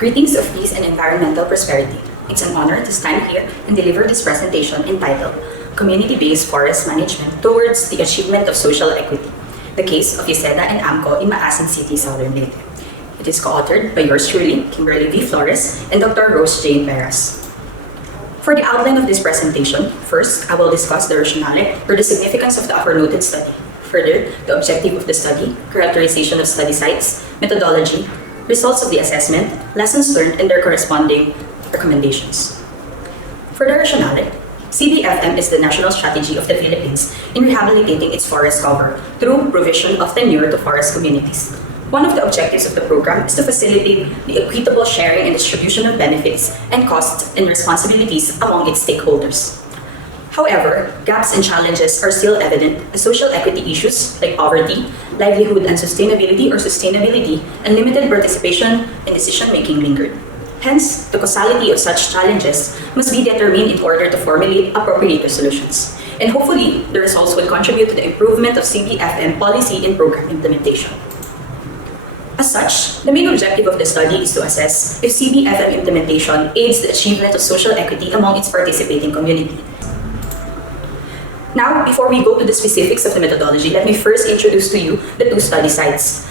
Greetings of peace and environmental prosperity. It's an honor to stand here and deliver this presentation entitled Community-Based Forest Management Towards the Achievement of Social Equity, the case of Yiseda and AMPCO in Maasin City, Southern Leyte. It is co-authored by yours truly, Kimberly V. Flores, and Dr. Rose J. Perez. For the outline of this presentation, first, I will discuss the rationale or the significance of the aforementioned study. Further, the objective of the study, characterization of study sites, methodology, results of the assessment, lessons learned, and their corresponding recommendations. For the rationale, Cbfm is the national strategy of the Philippines in rehabilitating its forest cover through provision of tenure to forest communities. One of the objectives of the program is to facilitate the equitable sharing and distribution of benefits and costs and responsibilities among its stakeholders. However, gaps and challenges are still evident as social equity issues like poverty, livelihood and sustainability, and limited participation in decision-making lingered. Hence, the causality of such challenges must be determined in order to formulate appropriate solutions. And hopefully, the results will contribute to the improvement of Cbfm policy and program implementation. As such, the main objective of the study is to assess if Cbfm implementation aids the achievement of social equity among its participating community. Now, before we go to the specifics of the methodology, let me first introduce to you the two study sites.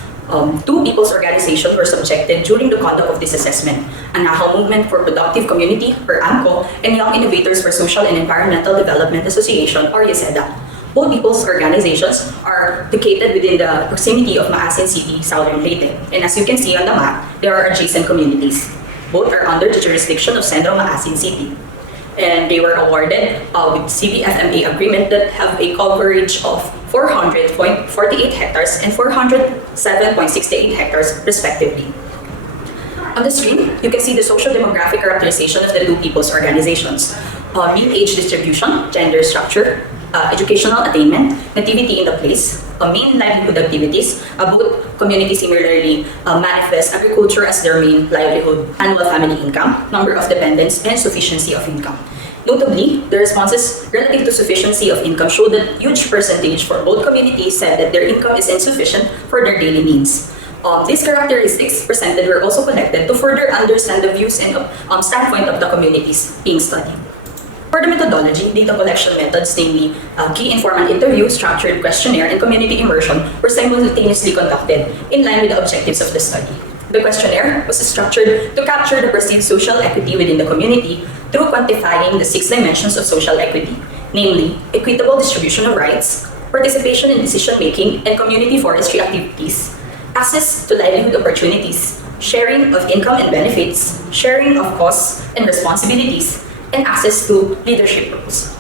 Two people's organizations were subjected during the conduct of this assessment: Anahaw Movement for Productive Community, or AMPCO, and Young Innovators for Social and Environmental Development Association, or Yiseda. Both people's organizations are located within the proximity of Maasin City, Southern Leyte. And as you can see on the map, there are adjacent communities. Both are under the jurisdiction of Central Maasin City. And they were awarded with CBFMA agreement that have a coverage of 400.48 hectares and 407.68 hectares respectively. On the screen, you can see the social demographic characterization of the two people's organizations. Mean age distribution, gender structure, educational attainment, nativity in the place, main livelihood activities. Both communities similarly manifest agriculture as their main livelihood, annual family income, number of dependents, and sufficiency of income. Notably, the responses relative to sufficiency of income show that huge percentage for both communities said that their income is insufficient for their daily needs. These characteristics presented were also collected to further understand the views and standpoint of the communities being studied. For the methodology, data collection methods, namely key informant interview, structured questionnaire, and community immersion, were simultaneously conducted in line with the objectives of the study. The questionnaire was structured to capture the perceived social equity within the community through quantifying the 6 dimensions of social equity, namely equitable distribution of rights, participation in decision-making and community forestry activities, access to livelihood opportunities, sharing of income and benefits, sharing of costs and responsibilities, and access to leadership roles.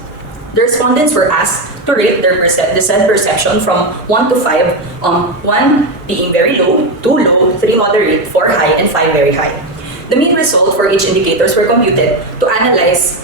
The respondents were asked to rate their said perception from 1 to 5, 1 being very low, 2 low, 3 moderate, 4 high, and 5 very high. The mean result for each indicators were computed to analyze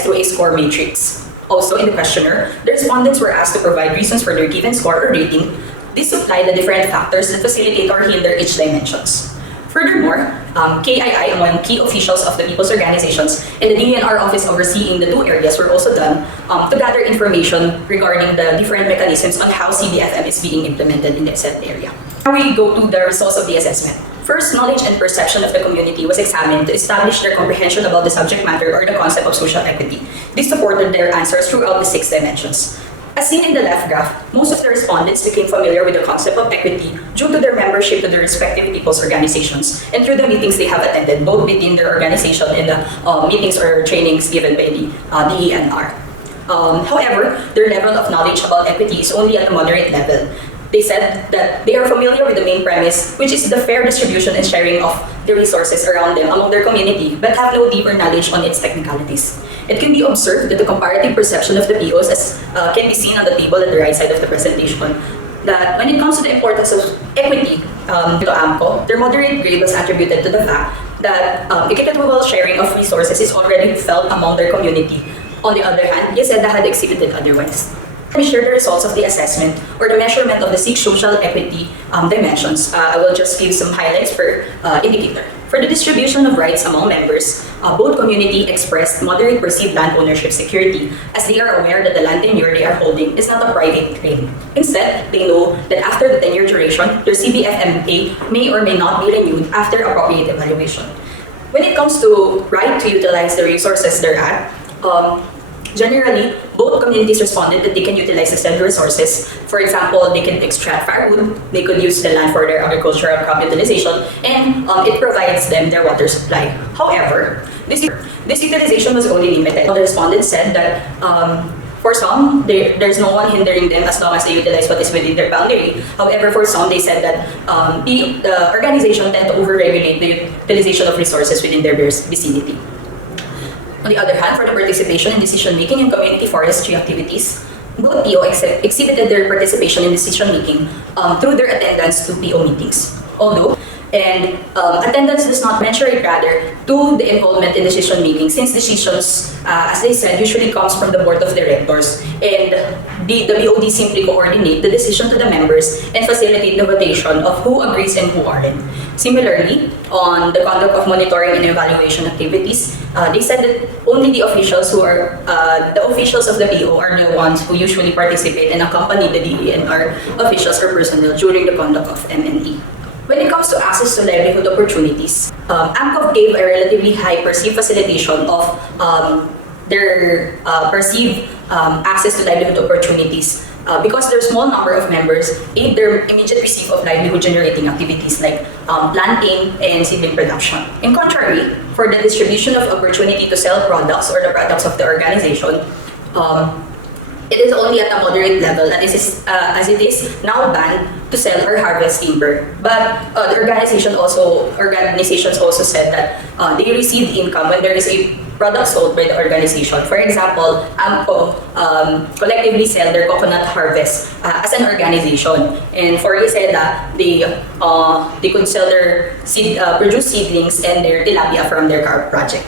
through a score matrix. Also, in the questionnaire, the respondents were asked to provide reasons for their given score or rating. This supplied the different factors that facilitate or hinder each dimensions. Furthermore, KII among key officials of the people's organizations and the DNR office overseeing the two areas were also done to gather information regarding the different mechanisms on how CBFM is being implemented in that said area. Now we go to the results of the assessment. First, knowledge and perception of the community was examined to establish their comprehension about the subject matter or the concept of social equity. This supported their answers throughout the 6 dimensions. As seen in the left graph, most of the respondents became familiar with the concept of equity due to their membership to their respective people's organizations and through the meetings they have attended, both within their organization and the meetings or trainings given by the DENR. However, their level of knowledge about equity is only at a moderate level. They said that they are familiar with the main premise, which is the fair distribution and sharing of the resources around them among their community, but have no deeper knowledge on its technicalities. It can be observed that the comparative perception of the POs, as can be seen on the table at the right side of the presentation, that when it comes to the importance of equity to AMPCO, their moderate grade was attributed to the fact that equitable sharing of resources is already felt among their community. On the other hand, Yiseda had exhibited otherwise. Let me share the results of the assessment or the measurement of the 6 social equity dimensions. I will just give some highlights per indicator. For the distribution of rights among members, both community expressed moderate perceived land ownership security, as they are aware that the land tenure they are holding is not a private claim. Instead, they know that after the tenure duration, their Cbfm may or may not be renewed after appropriate evaluation. When it comes to right to utilize the resources they're at, generally, both communities responded that they can utilize the said resources. For example, they can extract firewood, they could use the land for their agricultural crop utilization, and it provides them their water supply. However, this utilization was only limited. The respondents said that for some, there's no one hindering them as long as they utilize what is within their boundary. However, for some, they said that the organization tend to overregulate the utilization of resources within their vicinity. On the other hand, for the participation in decision-making in community forestry activities, both PO exhibited their participation in decision-making through their attendance to PO meetings. Although, attendance does not mensurate rather to the involvement in decision-making, since decisions, as they said, usually comes from the board of directors, and the BOD simply coordinate the decision to the members and facilitate the votation of who agrees and who aren't. Similarly, on the conduct of monitoring and evaluation activities, they said that only the officials who are the officials of the PO are the ones who usually participate and accompany the DENR officials or personnel during the conduct of MNE. When it comes to access to livelihood opportunities, AMPCO gave a relatively high perceived facilitation of their perceived access to livelihood opportunities because their small number of members aid their immediate receipt of livelihood generating activities like planting and seedling production. In contrary, for the distribution of opportunity to sell products or the products of the organization, it is only at a moderate level, and as it is now banned to sell or harvest timber. But the organizations also said that they receive income when there is a product sold by the organization. For example, AMPCO collectively sell their coconut harvest as an organization, and for Yiseda, they could sell their produced seedlings and their tilapia from their carp project.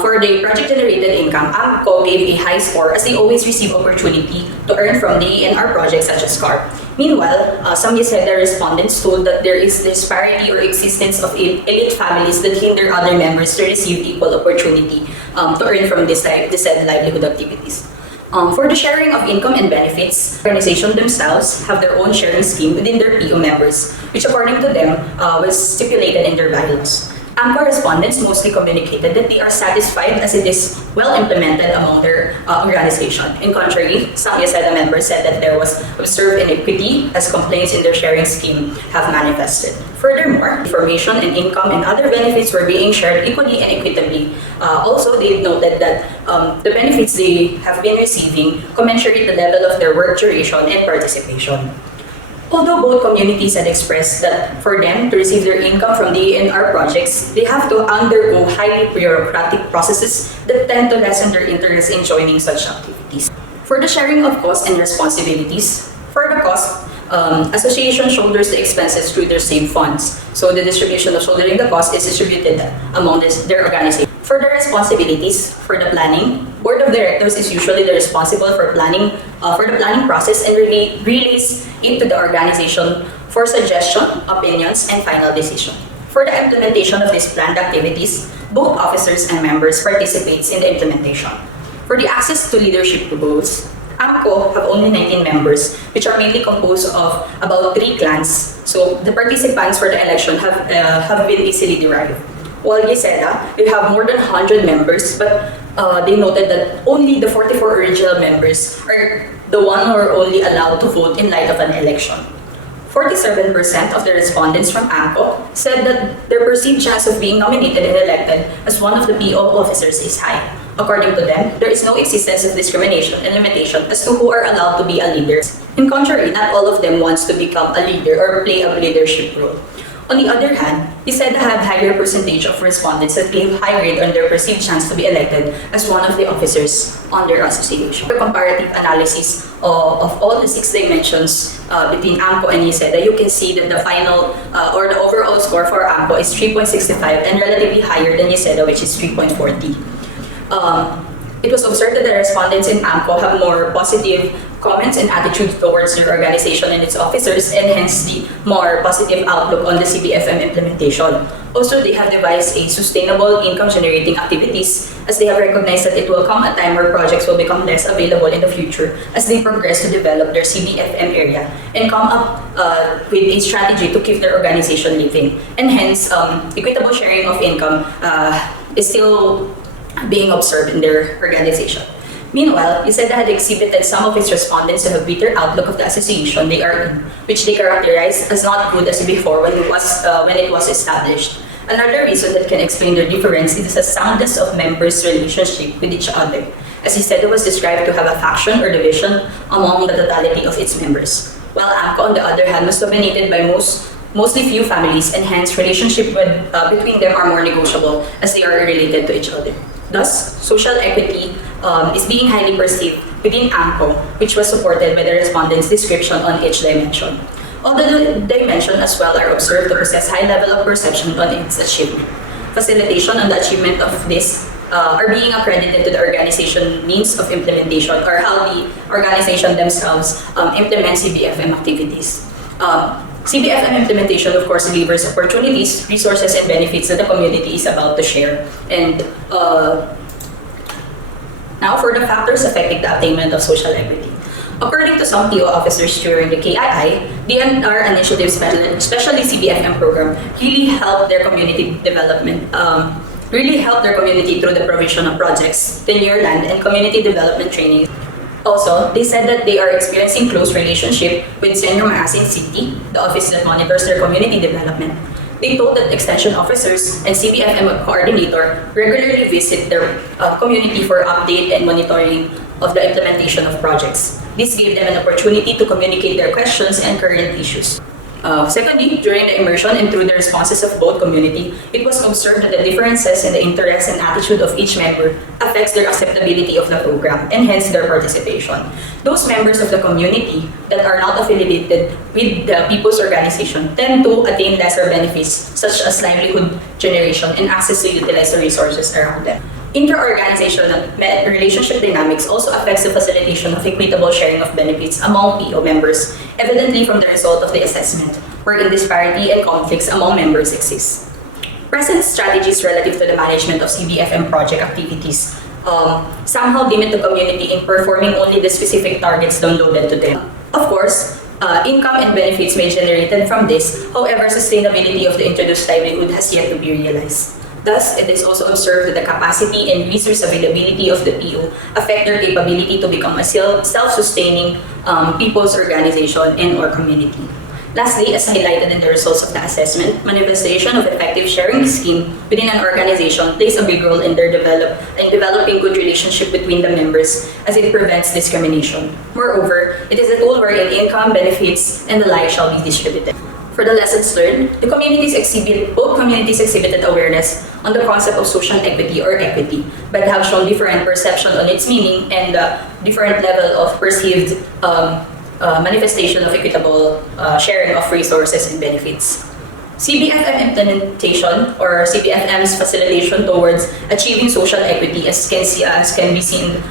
For the project-generated income, AMPCO gave a high score as they always receive opportunity to earn from the ANR projects such as CARP. Meanwhile, some Yiseda respondents told that there is disparity or existence of elite families that hinder other members to receive equal opportunity to earn from this said livelihood activities. For the sharing of income and benefits, organizations themselves have their own sharing scheme within their PO members, which according to them was stipulated in their bylaws. AMPCO respondents mostly communicated that they are satisfied as it is well implemented among their organization. In contrary, some Yiseda members said that there was observed inequity as complaints in their sharing scheme have manifested. Furthermore, information and income and other benefits were being shared equally and equitably. Also, they noted that the benefits they have been receiving commensurate the level of their work duration and participation. Although both communities had expressed that for them to receive their income from the ANR projects, they have to undergo highly bureaucratic processes that tend to lessen their interest in joining such activities. For the sharing of costs and responsibilities, for the cost, association shoulders the expenses through their saved funds. So the distribution of shouldering the cost is distributed among their organization. For the responsibilities, for the planning, board of directors is usually the responsible for planning, for the planning process and relays it to the organization for suggestion, opinions, and final decision. For the implementation of these planned activities, both officers and members participates in the implementation. For the access to leadership roles, AMPCO have only 19 members, which are mainly composed of about 3 clans. So the participants for the election have been easily derived. While Yiseda, they have more than 100 members, but they noted that only the 44 original members are the one who are only allowed to vote in light of an election. 47% of the respondents from AMPCO said that their perceived chance of being nominated and elected as one of the PO officers is high. According to them, there is no existence of discrimination and limitation as to who are allowed to be a leader. In contrary, not all of them wants to become a leader or play a leadership role. On the other hand, Yiseda had higher percentage of respondents that gave high grade on their perceived chance to be elected as one of the officers on their association. For comparative analysis of all the 6 dimensions between AMPCO and Yiseda, you can see that the final or the overall score for AMPCO is 3.65 and relatively higher than Yiseda, which is 3.40. It was observed that the respondents in AMPCO have more positive comments and attitude towards their organization and its officers, and hence the more positive outlook on the Cbfm implementation. Also, they have devised a sustainable income-generating activities, as they have recognized that it will come a time where projects will become less available in the future as they progress to develop their Cbfm area and come up with a strategy to keep their organization living. And hence, equitable sharing of income is still being observed in their organization. Meanwhile, Yiseda had exhibited some of its respondents to have bitter outlook of the association they are in, which they characterized as not good as before when it was established. Another reason that can explain their difference is the soundness of members' relationship with each other, as Yiseda was described to have a faction or division among the totality of its members, while AMPCO, on the other hand, was dominated by mostly few families, and hence relationship between them are more negotiable as they are related to each other. Thus, social equity is being highly perceived within AMPCO, which was supported by the respondents' description on each dimension. All the dimensions as well are observed to possess high level of perception on its achievement. Facilitation on the achievement of this are being accredited to the organization means of implementation, or how the organization themselves implement Cbfm activities. Cbfm implementation, of course, delivers opportunities, resources, and benefits that the community is about to share. And now for the factors affecting the attainment of social equity. According to some PO officers during the KII, the NR initiative, especially Cbfm program, really helped their community development, through the provision of projects, tenure land, and community development training. Also, they said that they are experiencing close relationship with Senior Maasin City, the office that monitors their community development. They told that extension officers and Cbfm coordinator regularly visit their community for update and monitoring of the implementation of projects. This gave them an opportunity to communicate their questions and current issues. Secondly, during the immersion and through the responses of both community, it was observed that the differences in the interests and attitude of each member affects their acceptability of the program and hence their participation. Those members of the community that are not affiliated with the people's organization tend to attain lesser benefits such as livelihood generation and access to utilize the resources around them. Inter-organizational relationship dynamics also affects the facilitation of equitable sharing of benefits among PO members, evidently from the result of the assessment, wherein disparity and conflicts among members exist. Present strategies relative to the management of Cbfm project activities somehow limit the community in performing only the specific targets downloaded to them. Of course, income and benefits may be generated from this, however, sustainability of the introduced livelihood has yet to be realized. Thus, it is also observed that the capacity and resource availability of the PO affect their capability to become a self-sustaining people's organization and or community. Lastly, as highlighted in the results of the assessment, manifestation of effective sharing scheme within an organization plays a big role in developing good relationship between the members as it prevents discrimination. Moreover, it is a tool wherein income, benefits, and the like shall be distributed. For the lessons learned, both communities exhibited awareness on the concept of social equity or equity, but have shown different perception on its meaning and different level of perceived manifestation of equitable sharing of resources and benefits. Cbfm implementation or Cbfm's facilitation towards achieving social equity as can be seen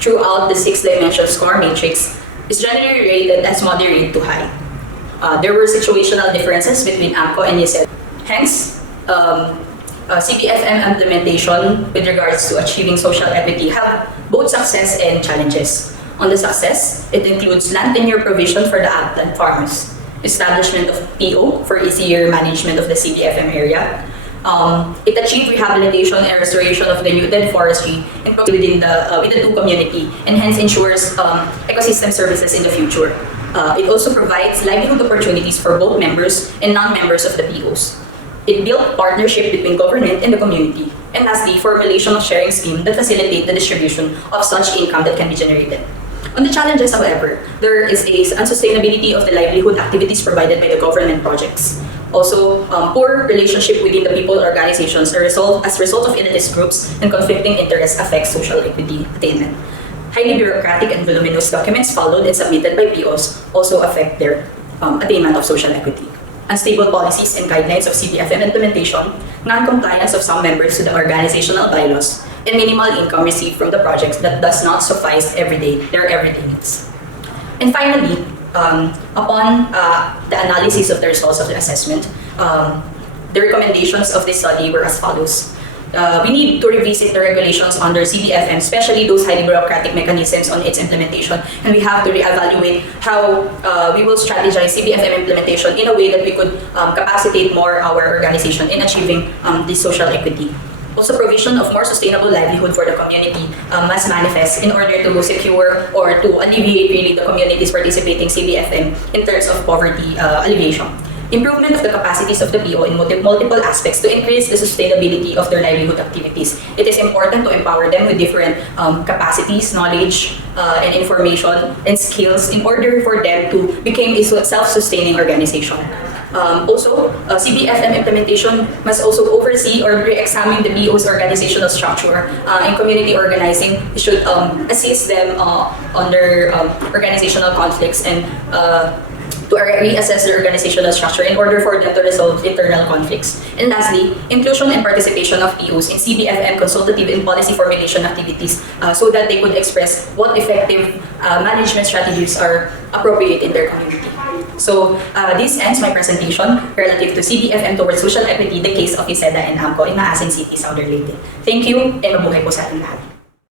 throughout the 6-dimensional score matrix is generally rated as moderate to high. There were situational differences between AMPCO and Yiseda. Hence, Cbfm implementation with regards to achieving social equity have both success and challenges. On the success, it includes land tenure provision for the applicant farmers, establishment of PO for easier management of the Cbfm area. It achieved rehabilitation and restoration of the denuded forestry and within the two community, and hence ensures ecosystem services in the future. It also provides livelihood opportunities for both members and non-members of the POs. It built partnership between government and the community. And lastly, formulation of sharing scheme that facilitate the distribution of such income that can be generated. On the challenges, however, there is a unsustainability of the livelihood activities provided by the government projects. Also, poor relationship within the people organizations as a result of elitist groups and conflicting interests affect social equity attainment. Highly bureaucratic and voluminous documents followed and submitted by POs also affect their attainment of social equity. unstable policies and guidelines of Cbfm implementation, non-compliance of some members to the organizational bylaws, and minimal income received from the projects that does not suffice their everyday needs. And finally, upon the analysis of the results of the assessment, the recommendations of this study were as follows. We need to revisit the regulations under Cbfm, especially those highly bureaucratic mechanisms on its implementation, and we have to reevaluate how we will strategize Cbfm implementation in a way that we could capacitate more our organization in achieving this social equity. Also, provision of more sustainable livelihood for the community must manifest in order to secure or to alleviate really the communities participating Cbfm in terms of poverty alleviation. Improvement of the capacities of the PO in multiple aspects to increase the sustainability of their livelihood activities. It is important to empower them with different capacities, knowledge, and information and skills in order for them to become a self-sustaining organization. Also, Cbfm implementation must also oversee or re-examine the PO's organizational structure and community organizing. It should assist them on their organizational conflicts and to reassess their organizational structure in order for them to resolve internal conflicts. And lastly, inclusion and participation of POs in Cbfm consultative and policy formulation activities so that they could express what effective management strategies are appropriate in their community. So this ends my presentation relative to Cbfm towards social equity, the case of Yiseda and AMPCO in Maasin City, Southern Leyte. Thank you and mabuhay po sa ating lahat.